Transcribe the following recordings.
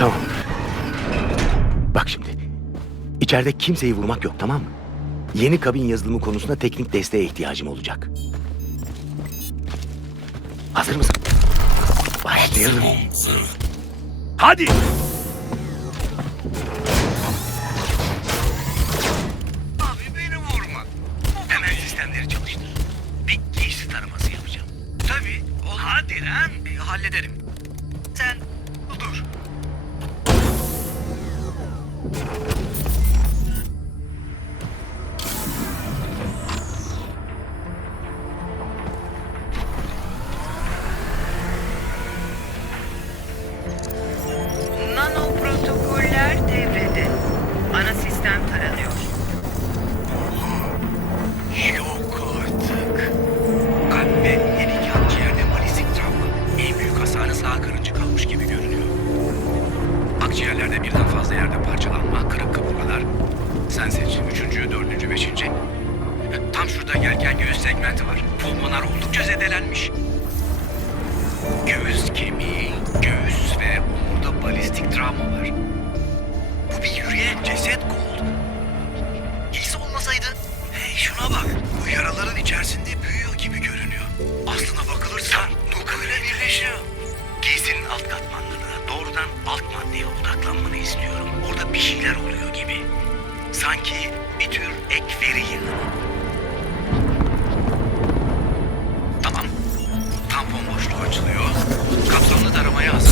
Tamam. Bak şimdi. İçeride kimseyi vurmak yok tamam mı? Yeni kabin yazılımı konusunda teknik desteğe ihtiyacım olacak. Hazır mısın? Başlayalım. Hadi! Sen seç. Üçüncü, dördüncü, beşinci. Tam şurada yelken göğüs segmenti var. Pulmonar oldukça zedelenmiş. Göğüs kemiği, göğüs ve omurda balistik travma var. Bu bir yürüyen ceset Gold. İyisi olmasaydı. Hey şuna bak. Bu yaraların içerisinde büyüyor gibi görünüyor. Aslına bakılırsa dokunuyla birleşiyor. Giysinin alt katmanlarına doğrudan alt maddeye odaklanmanı istiyorum. Orada bir şeyler oluyor. Sanki bir tür ek veri yığını. Tamam. Tampon boşluğu açılıyor. Kapsamlı taramaya hazır.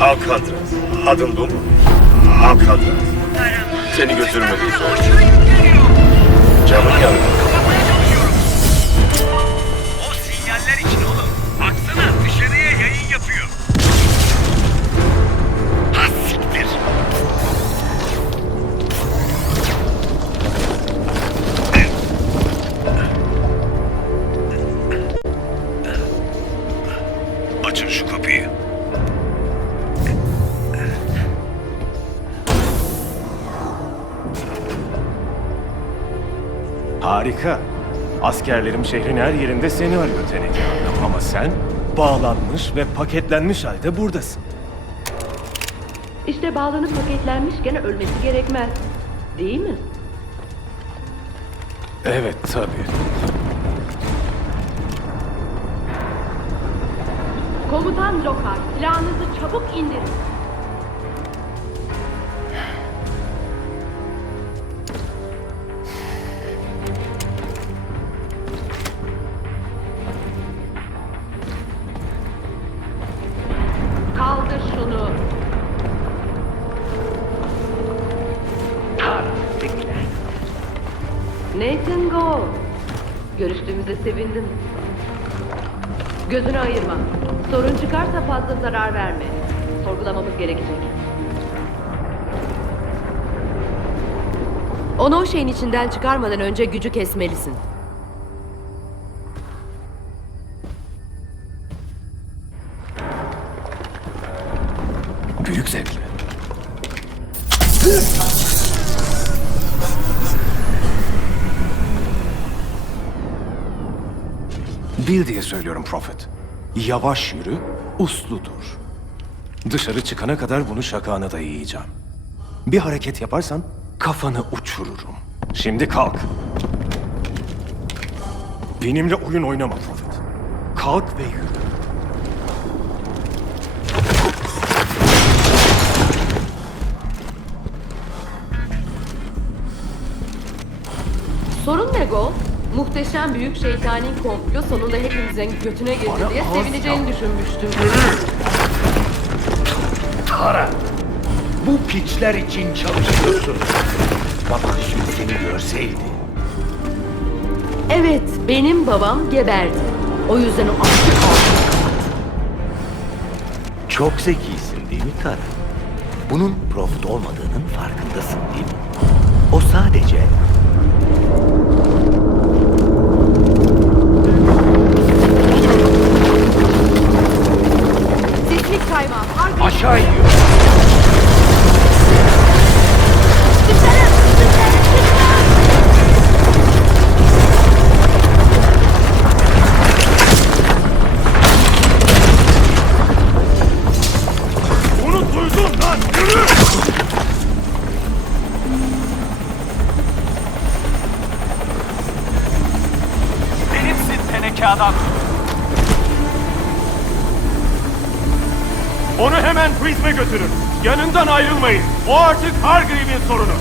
Alcatraz. Adın bu mu? Alcatraz. Seni Sistemler Harika. Askerlerim şehrin her yerinde seni arıyor teneke. Ama sen bağlanmış ve paketlenmiş halde buradasın. İşte bağlanıp paketlenmişken ölmesi gerekmez. Değil mi? Evet tabii. Komutan Lockhart, silahınızı çabuk indirin. Görüştüğümüze sevindim. Gözünü ayırma. Sorun çıkarsa fazla zarar verme. Sorgulamamız gerekecek. Onu o şeyin içinden çıkarmadan önce gücü kesmelisin. Büyük zevkle. Bil diye söylüyorum Prophet. Yavaş yürü, uslu dur. Dışarı çıkana kadar bunu şakağına dayayacağım. Bir hareket yaparsan kafanı uçururum. Şimdi kalk. Benimle oyun oynama Prophet. Kalk ve yürü. Sorun ne Gold? Muhteşem büyük şeytani komplo sonunda hepimizin götüne girdi diye sevineceğini düşünmüştüm. Tara! Bu piçler için çalışıyorsun. Baban şimdi seni görseydi. Evet, benim babam geberdi. O yüzden o ağzını kapat. Çok zekisin değil mi Tara? Bunun profit olmadığının farkındasın değil mi? O sadece Harbi aşağı iniyor. Hemen Prism'e götürün. Yanından ayrılmayın. O artık Hargreave'in sorunu.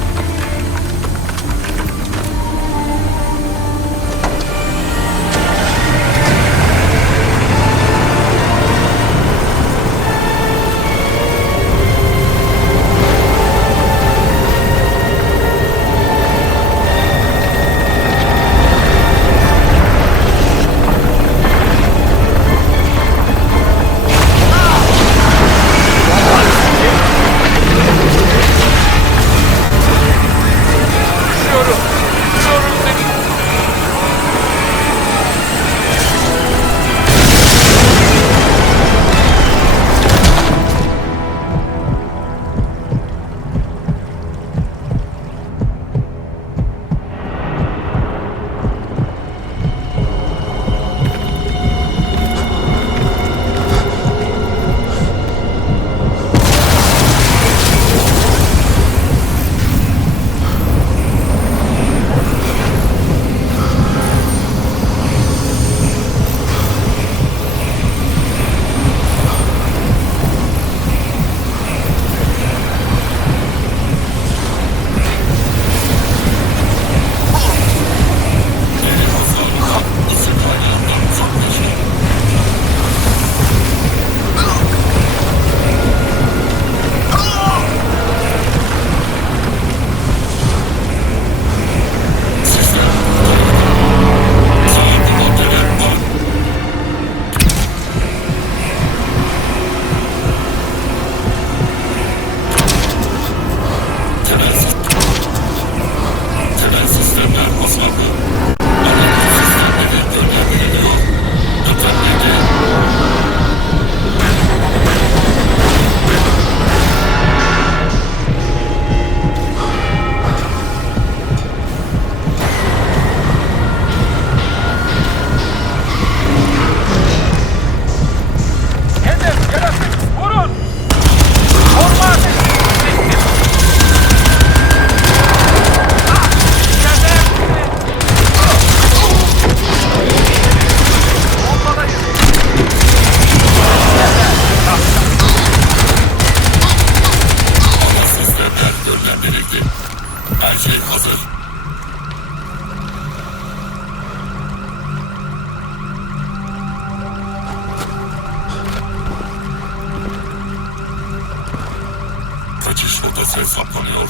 Hesaplanıyor.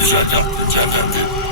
Güzergah güncellendi.